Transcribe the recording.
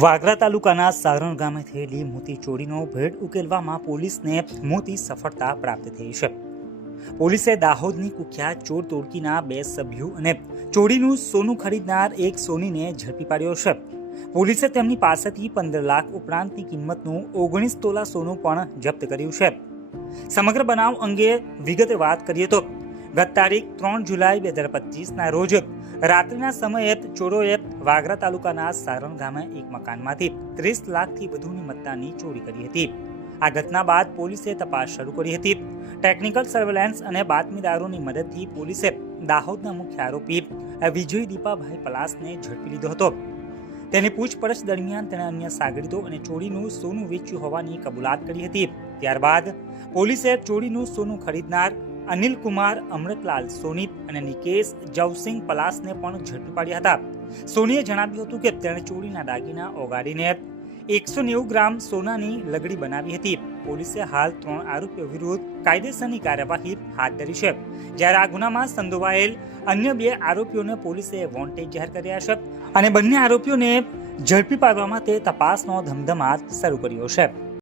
વાગરા તાલુકાના સારણ ગામે થયેલી મોટી ચોરીનો ભેદ ઉકેલવામાં પોલીસને મોટી સફળતા પ્રાપ્ત થઈ છે. પોલીસે દાહોદની કુખ્યાત ચોર ટોળકીના 2 સભ્યો અને ચોરીનું સોનું ખરીદનાર એક સોનીને ઝડપી પાડ્યો છે. પોલીસે તેમની પાસેથી 15 લાખ ઉપરાંતની કિંમતનું 19 તોલા સોનું પણ જપ્ત કર્યું છે. સમગ્ર બનાવ અંગે વિગતે વાત કરીએ તો ગત તારીખ 3 જુલાઈ 2025ના રોજ રાત્રિના સમયે ચોરોએ વાગરા તાલુકાના સારણ ગામે એક મકાનમાંથી 30 લાખથી વધુની મત્તાની ચોરી કરી હતી. આ ઘટના બાદ પોલીસે તપાસ શરૂ કરી હતી. ટેકનિકલ સર્વેલન્સ અને બાતમીદારોની મદદથી પોલીસે દાહોદના મુખ્ય આરોપી વિજય દીપાભાઈ પલાસને ઝડપી લીધો હતો. તેની પૂછપરછ દરમિયાન તેણે અન્ય સાગરીતો અને ચોરીનું સોનું વેચ્યું હોવાની કબૂલાત કરી હતી. ત્યારબાદ પોલીસે ચોરીનું સોનું ખરીદનાર અનિલ કુમાર અમૃતલાલ સોની અને નિકેશ જવસિંહ પલાસને પણ ઝડપી પાડ્યા હતા. સોનીએ જણાવ્યું હતું કે તેણે ચોરીના દાગીના ઓગાળીને 190 ગ્રામ સોનાની લગડી બનાવી હતી. પોલીસે હાલ 3 આરોપીઓ વિરુદ્ધ કાયદેસરની કાર્યવાહી હાથ ધરી છે. જ્યારે આ ગુનામાં સંડોવાયેલ અન્ય 2 આરોપીઓને પોલીસે વોન્ટેડ જાહેર કર્યા છે અને બંને આરોપીઓને ઝડપી પાડવા માટે તપાસનો ધમધમાટ શરૂ કર્યો છે.